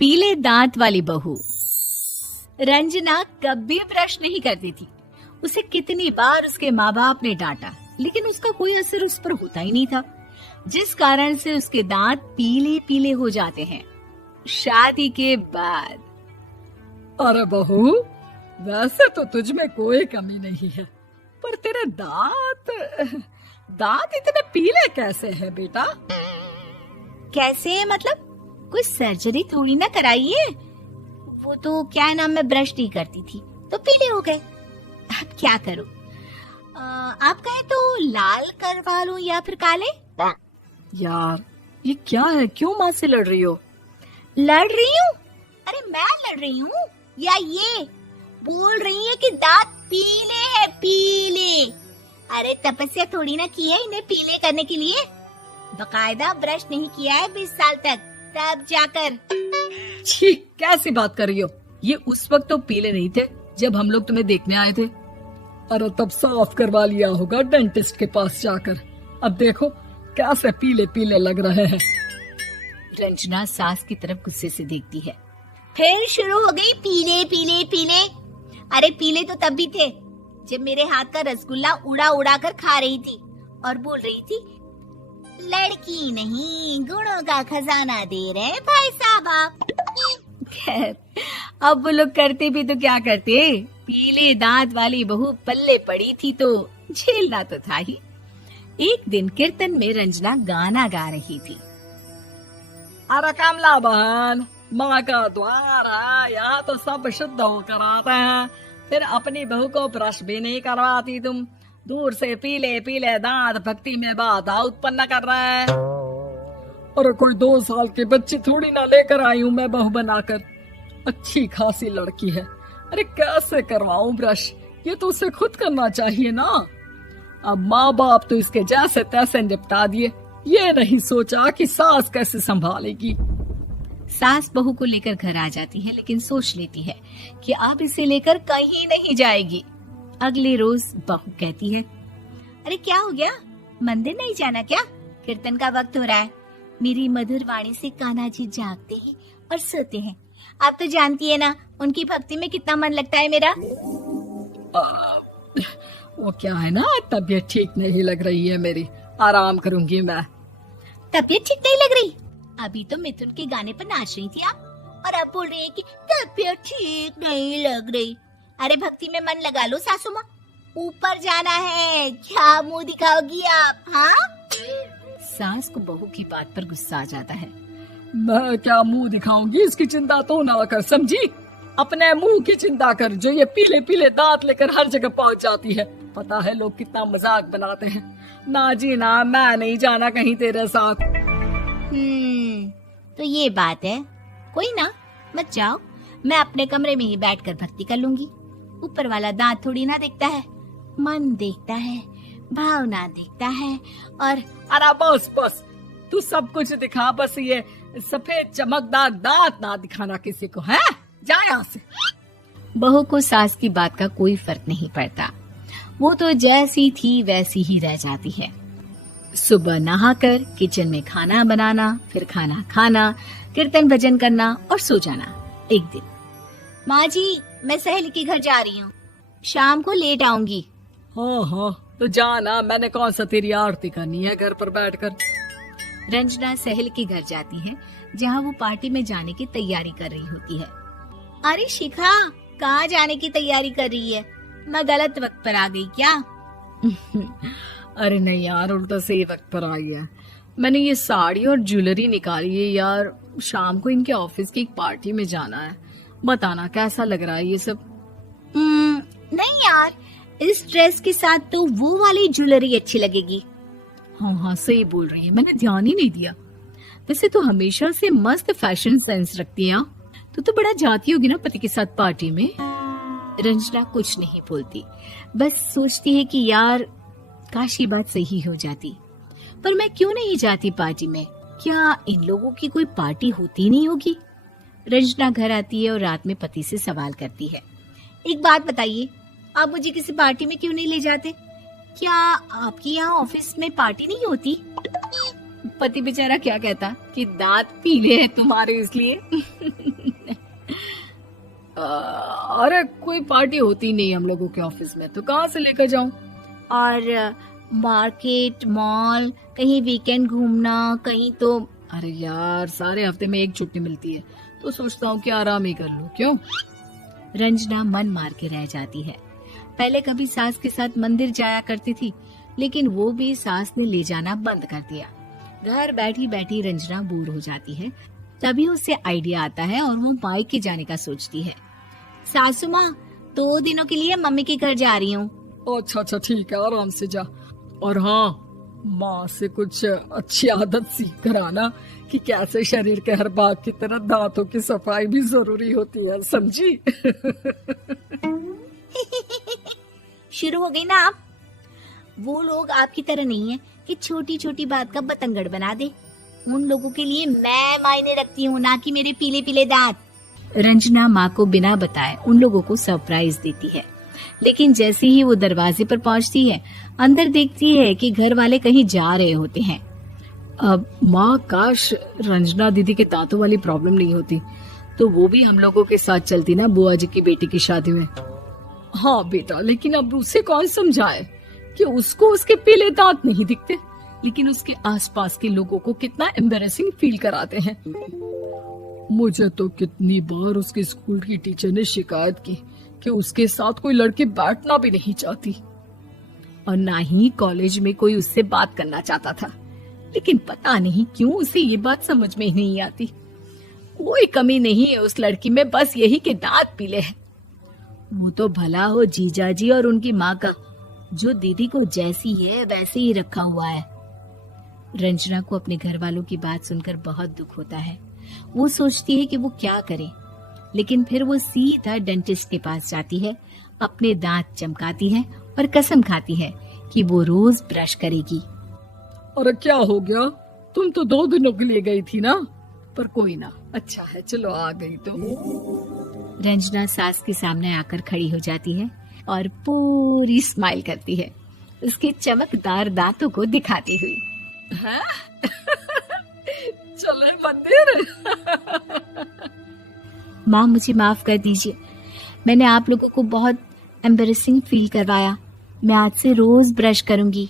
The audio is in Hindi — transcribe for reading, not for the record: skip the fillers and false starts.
पीले दांत वाली बहू। रंजना कभी ब्रश नहीं करती थी। उसे कितनी बार उसके माँ बाप ने डांटा, लेकिन उसका कोई असर उस पर होता ही नहीं था, जिस कारण से उसके दांत पीले पीले हो जाते हैं। शादी के बाद। अरे बहू, वैसे तो तुझ में कोई कमी नहीं है, पर तेरे दांत इतने पीले कैसे हैं बेटा? कैसे मतलब? कोई सर्जरी थोड़ी ना कराइए। वो तो क्या नाम, मैं ब्रश नहीं करती थी तो पीले हो गए। अब क्या करूं? आप कहे तो लाल करवा लूं या फिर काले? यार ये क्या है, क्यों माँ से लड़ रही हो? लड़ रही हूँ? अरे मैं लड़ रही हूँ या ये बोल रही है कि दांत पीले हैं, पीले। अरे तपस्या थोड़ी ना की है इन्हें पीले करने के लिए। बकायदा ब्रश नहीं किया है 20 साल तक, तब जाकर। छी, कैसी बात कर रही हो? ये उस वक्त तो पीले नहीं थे जब हम लोग तुम्हें देखने आए थे। अरे तब साफ करवा लिया होगा डेंटिस्ट के पास जाकर। अब देखो कैसे पीले पीले लग रहे हैं। रंजना सास की तरफ गुस्से से देखती है। फिर शुरू हो गई पीले पीले पीले। अरे पीले तो तब भी थे जब मेरे हाथ का रसगुल्ला उड़ा उड़ा कर खा रही थी और बोल रही थी, लड़की नहीं गुणों का खजाना दे रहे भाई साहब आप। खैर, अब वो लोग करते भी तो क्या करते, पीले दांत वाली बहू पल्ले पड़ी थी तो झेलना तो था ही। एक दिन कीर्तन में रंजना गाना गा रही थी। अरे कमला बहन, माँ का द्वार है, यहाँ तो सब शुद्ध होकर आते हैं, फिर अपनी बहू को ब्रश भी नहीं करवाती तुम। दूर से पीले पीले दांत भक्ति में बाधा उत्पन्न कर रहे हैं। अरे कोई 2 साल के बच्चे थोड़ी ना लेकर आई हूँ मैं बहू बनाकर। अच्छी खासी लड़की है, अरे कैसे करवाऊं ब्रश? ये तो उसे खुद करना चाहिए ना। अब माँ बाप तो इसके जैसे तैसे निपटा दिए, ये नहीं सोचा कि सास कैसे संभालेगी। सास बहू को लेकर घर आ जाती है, लेकिन सोच लेती है कि अब इसे लेकर कहीं नहीं जाएगी। अगले रोज बहू कहती है, अरे क्या हो गया, मंदिर नहीं जाना क्या? कीर्तन का वक्त हो रहा है। मेरी मधुर वाणी से कान्हा जी जागते हैं और सोते हैं। आप तो जानती है ना उनकी भक्ति में कितना मन लगता है मेरा। वो क्या है ना, तबीयत ठीक नहीं लग रही है मेरी, आराम करूंगी मैं। तबीयत ठीक नहीं लग रही? अभी तो मिथुन के गाने पर नाच रही थी आप, और अब बोल रही है कि तबीयत ठीक नहीं लग रही। अरे भक्ति में मन लगा लो सासू माँ, ऊपर जाना है, क्या मुंह दिखाओगी आप? हाँ? सास को बहू की बात पर गुस्सा आ जाता है। मैं क्या मुंह दिखाऊंगी, इसकी चिंता तो ना कर, समझी? अपने मुंह की चिंता कर, जो ये पीले पीले दांत लेकर हर जगह पहुंच जाती है। पता है लोग कितना मजाक बनाते हैं। ना जी ना, मैं नहीं जाना कहीं तेरे साथ। तो ये बात है। कोई ना, मत जाओ, मैं अपने कमरे में ही बैठकर भक्ति कर लूंगी। ऊपर वाला दांत थोड़ी ना देखता है, मन देखता है, भावना देखता है। और अरे बस बस, तू सब कुछ दिखा, बस ये सफेद चमकदार दांत ना दिखाना किसी को, है? जा यहाँ से। बहू को सास की बात का कोई फर्क नहीं पड़ता। वो तो जैसी थी वैसी ही रह जाती है। सुबह नहाकर किचन में खाना बनाना, फिर खाना खाना, कीर्तन भजन करना और सो जाना। एक दिन, माँ जी मैं सहेली के घर जा रही हूँ, शाम को लेट आऊंगी। हाँ, तो जाना, मैंने कौन सा तेरी आरती करनी है घर पर बैठकर। रंजना सहेली के घर जाती है, जहाँ वो पार्टी में जाने की तैयारी कर रही होती है। अरे शिखा, कहाँ जाने की तैयारी कर रही है? मैं गलत वक्त पर आ गई क्या? अरे नहीं यार, उल्टा सही वक्त पर आई है। मैंने ये साड़ी और ज्वेलरी निकाली है यार, शाम को इनके ऑफिस की एक पार्टी में जाना है। बताना कैसा लग रहा है ये सब? नहीं यार, इस ड्रेस के साथ तो वो वाली ज्वेलरी अच्छी लगेगी। हाँ, सही बोल रही है, मैंने ध्यान ही नहीं दिया। वैसे तो हमेशा से मस्त फैशन सेंस रखती है। तो बड़ा जाती होगी ना पति के साथ पार्टी में। रंजना कुछ नहीं बोलती, बस सोचती है कि यार काश ये बात सही हो जाती, पर मैं क्यों नहीं जाती पार्टी में? क्या इन लोगों की कोई पार्टी होती नहीं होगी? रंजना घर आती है और रात में पति से सवाल करती है, एक बात बताइए, आप मुझे किसी पार्टी में क्यों नहीं ले जाते? क्या आपकी यहाँ ऑफिस में पार्टी नहीं होती? पति बेचारा क्या कहता कि दांत पीले हैं तुम्हारे इसलिए। अरे कोई पार्टी होती नहीं हम लोगों के ऑफिस में, तो कहाँ से लेकर जाऊं? और मार्केट, मॉल, कहीं वीकेंड घूमना, कहीं तो। अरे यार सारे हफ्ते में एक छुट्टी मिलती है, तो सोचता हूँ कि आराम ही कर लूं। क्यों? रंजना मन मार के रह जाती है। पहले कभी सास के साथ मंदिर जाया करती थी, लेकिन वो भी सास ने ले जाना बंद कर दिया। घर बैठी बैठी रंजना बोर हो जाती है। तभी उसे आइडिया आता है और वो मायके जाने का सोचती है। सासू माँ, 2 दिनों के लिए मम्मी के घर जा रही हूँ। अच्छा ठीक है, आराम से जा। और हाँ, माँ से कुछ अच्छी आदत सीख कर आना कि कैसे शरीर के हर भाग की तरह दांतों की सफाई भी जरूरी होती है, समझी? शुरू हो गई ना आप। वो लोग आपकी तरह नहीं है कि छोटी छोटी बात का बतंगड़ बना दे। उन लोगों के लिए मैं मायने रखती हूँ, ना कि मेरे पीले पीले दांत। रंजना माँ को बिना बताए उन लोगों को सरप्राइज देती है, लेकिन जैसे ही वो दरवाजे पर पहुंचती है, अंदर देखती है कि घर वाले कहीं जा रहे होते हैं। अब माँ, काश रंजना दीदी के दांतों वाली प्रॉब्लम नहीं होती, तो वो भी हम लोगों के साथ चलती ना बुआ जी की बेटी की शादी में। हाँ बेटा, लेकिन अब उसे कौन समझाए कि उसको उसके पीले दांत नहीं दिखते, लेकिन उसके आसपास के लोगों को कितना एम्बैरेसिंग फील कराते हैं। मुझे तो कितनी बार उसके स्कूल की टीचर ने शिकायत की कि उसके साथ कोई लड़की बैठना भी नहीं चाहती, और ना ही कॉलेज में कोई उससे बात करना चाहता था। लेकिन पता नहीं क्यों उसे ये बात समझ में ही नहीं आती। कोई कमी नहीं है उस लड़की में, बस यही कि दांत पीले हैं। वो तो भला हो जीजाजी और उनकी माँ का, जो दीदी को जैसी है वैसे ही रखा हुआ है। रंजना को अपने घर वालों की बात सुनकर बहुत दुख होता है। वो सोचती है कि वो क्या करे, लेकिन फिर वो सीधा डेंटिस्ट के पास जाती है, अपने दांत चमकाती है और कसम खाती है कि वो रोज ब्रश करेगी। अरे क्या हो गया? तुम तो 2 दिनों के लिए गई थी ना, पर कोई ना, अच्छा है, चलो आ गई तो। रंजना सास के सामने आकर खड़ी हो जाती है और पूरी स्माइल करती है, उसके चमकदार दांतों को दिखाती हुई। हैं? चले मंदिर? माँ, मुझे माफ कर दीजिए, मैंने आप लोगों को बहुत एम्बैरेसिंग फील करवाया। मैं आज से रोज ब्रश करूंगी।